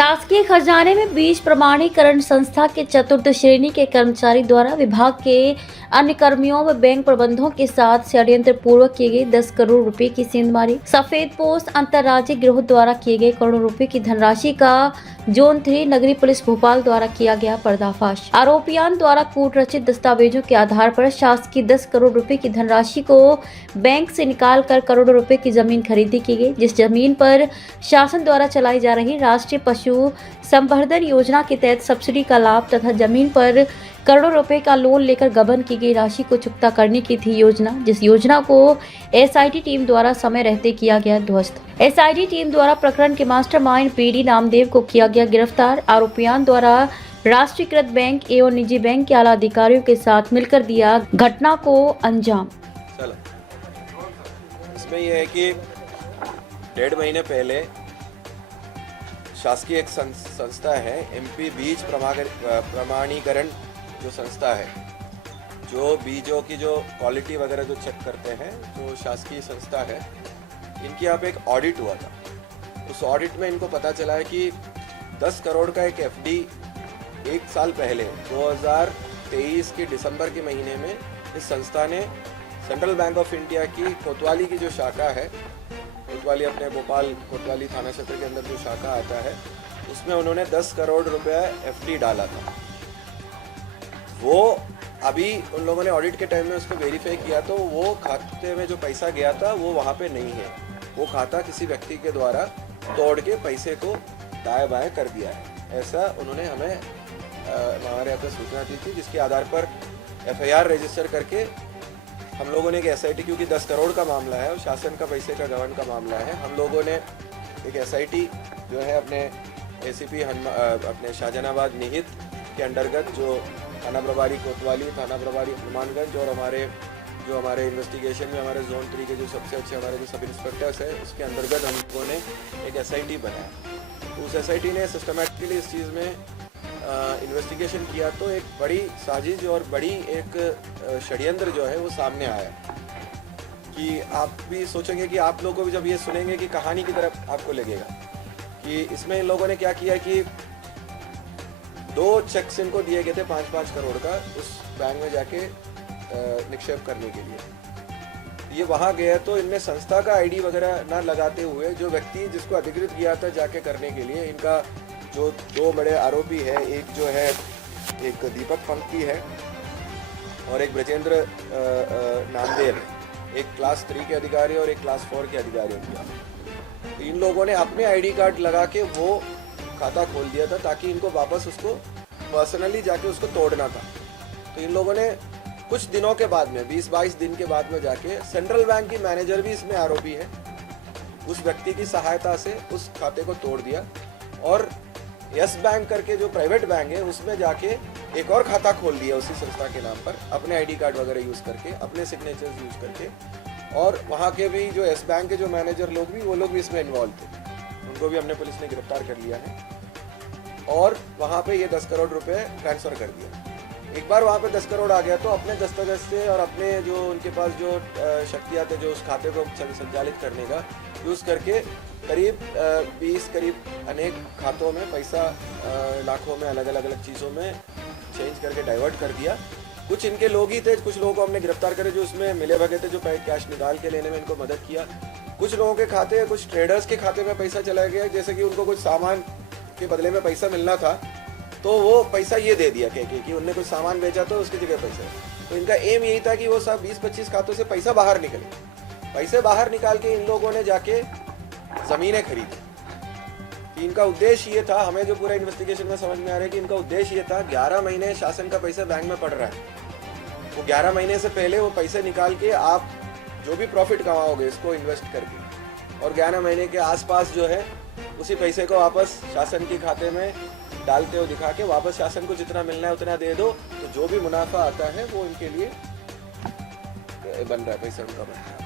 शासकीय खजाने में बीज प्रमाणीकरण संस्था के चतुर्थ श्रेणी के कर्मचारी द्वारा विभाग के अन्य कर्मियों व बैंक प्रबंधकों के साथ षड्यंत्र पूर्वक किए गए 10 करोड़ रुपए की सेंधमारी। सफेद पोस्ट अंतर्राज्यीय गिरोह द्वारा किए गए करोड़ों रुपए की धनराशि का जोन 3 नगरीय पुलिस भोपाल द्वारा किया गया पर्दाफाश। आरोपियों द्वारा कूट रचित दस्तावेजों के आधार पर शासकीय 10 करोड़ रुपए की धनराशि को बैंक से निकाल कर करोड़ों रुपए की जमीन खरीदी की गई, जिस जमीन पर शासन द्वारा चलाई जा रही राष्ट्रीय पशु संवर्धन योजना के तहत सब्सिडी का लाभ तथा जमीन पर करोड़ों रुपए का लोन लेकर गबन की गई राशि को चुकता करने की थी योजना, जिस योजना को एसआईटी टीम द्वारा समय रहते किया गया ध्वस्त। एसआईटी टीम द्वारा प्रकरण के मास्टरमाइंड पीडी नामदेव को किया गया गिरफ्तार। आरोपियों द्वारा राष्ट्रीयकृत बैंक एवं निजी बैंक के आला अधिकारियों के साथ मिलकर दिया घटना को अंजाम। इसमें यह है कि 1.5 महीने पहले शासकीय एक संस्था है एमपी बीज प्रमाणीकरण जो संस्था है, जो बीजों की जो क्वालिटी वगैरह जो चेक करते हैं, जो शासकीय संस्था है, इनकी यहाँ पे एक ऑडिट हुआ था। उस ऑडिट में इनको पता चला है कि 10 करोड़ का एक एफडी 1 साल पहले 2023 के दिसंबर के महीने में इस संस्था ने सेंट्रल बैंक ऑफ इंडिया की कोतवाली की जो शाखा है, कोतवाली अपने भोपाल कोतवाली थाना क्षेत्र के अंदर जो शाखा आता है, उसमें उन्होंने 10 करोड़ रुपया एफडी डाला था। वो अभी उन लोगों ने ऑडिट के टाइम में उसको वेरीफाई किया तो वो खाते में जो पैसा गया था वो वहाँ पे नहीं है। वो खाता किसी व्यक्ति के द्वारा तोड़ के पैसे को दाएं बाएं कर दिया है, ऐसा उन्होंने हमें हमारे यहाँ पे सूचना दी थी, जिसके आधार पर एफआईआर रजिस्टर करके हम लोगों ने एक एसआईटी, क्योंकि 10 करोड़ का मामला है और शासन का पैसे का गबन का मामला है, हम लोगों ने एक एसआईटी जो है अपने एसीपी अपने शाहजहानाबाद निहित के अंतर्गत, जो थाना प्रभारी कोतवाली, थाना प्रभारी हनुमानगंज और हमारे इन्वेस्टिगेशन में हमारे जोन 3 के जो सबसे अच्छे हमारे जो सब इंस्पेक्टर्स हैं, उसके अंतर्गत हम लोगों ने एक एसआईटी बनाया। तो उस एसआईटी ने सिस्टमेटिकली इस चीज़ में इन्वेस्टिगेशन किया तो एक बड़ी साजिश और बड़ी एक षड्यंत्र जो है वो सामने आया, कि आप भी सोचेंगे कि आप लोगों को भी जब ये सुनेंगे कि कहानी की तरफ आपको लगेगा कि इसमें इन लोगों ने क्या किया कि 2 चेक्स इनको दिए गए थे 5-5 करोड़ का उस बैंक में जाके निक्षेप करने के लिए। ये वहाँ गया तो इनने संस्था का आईडी वगैरह ना लगाते हुए जो व्यक्ति जिसको अधिकृत किया था जाके करने के लिए, इनका जो 2 बड़े आरोपी है, एक जो है एक दीपक पंक्ति है और एक ब्रजेंद्र नामदेव है, एक क्लास 3 के अधिकारी और एक क्लास 4 के अधिकारी किया। तो इन लोगों ने अपने आईडी कार्ड लगा के वो खाता खोल दिया था ताकि इनको वापस उसको पर्सनली जाके उसको तोड़ना था। तो इन लोगों ने कुछ दिनों के बाद में 20-22 दिन के बाद में जाके सेंट्रल बैंक की मैनेजर भी इसमें आरोपी है, उस व्यक्ति की सहायता से उस खाते को तोड़ दिया और यस बैंक करके जो प्राइवेट बैंक है उसमें जाके एक और खाता खोल दिया उसी संस्था के नाम पर, अपने आईडी कार्ड वगैरह यूज़ करके, अपने सिग्नेचर्स यूज़ करके। और वहाँ के भी जो यस बैंक के जो मैनेजर लोग भी, वो लोग भी इसमें इन्वॉल्व थे, उनको भी हमने पुलिस ने गिरफ्तार कर लिया है और वहाँ पे ये 10 करोड़ रुपए ट्रांसफ़र कर दिया। एक बार वहाँ पे 10 करोड़ आ गया तो अपने दस्तावेज से और अपने जो उनके पास जो शक्तियाँ थे जो उस खाते को संचालित करने का यूज़ करके करीब 20 करीब अनेक खातों में पैसा लाखों में अलग अलग चीज़ों में चेंज करके डाइवर्ट कर दिया। कुछ इनके लोग ही थे, कुछ लोगों को हमने गिरफ्तार करे जो उसमें मिले भगे थे, जो कैश निकाल के लेने में इनको मदद किया। कुछ लोगों के खाते, कुछ ट्रेडर्स के खाते में पैसा चला गया, जैसे कि उनको कुछ सामान के बदले में पैसा मिलना था तो वो पैसा ये दे दिया कि उनने कुछ सामान बेचा तो उसकी जगह पैसा। तो इनका एम यही था कि वो सब 20-25 खातों से पैसा बाहर निकले। पैसे बाहर निकाल के इन लोगों ने जाके ज़मीनें खरीदी। इनका उद्देश्य ये था, हमें जो पूरा इन्वेस्टिगेशन में समझ में आ रहा है कि इनका उद्देश्य ये था, 11 महीने शासन का पैसा बैंक में पड़ रहा है, वो 11 महीने से पहले वो पैसे निकाल के आप जो भी प्रॉफिट कमाओगे इसको इन्वेस्ट करके, और 11 महीने के आसपास जो है उसी पैसे को वापस शासन के खाते में डालते हो दिखा के वापस शासन को जितना मिलना है उतना दे दो, तो जो भी मुनाफा आता है वो इनके लिए बन रहा है, पैसा उनका बन रहा है।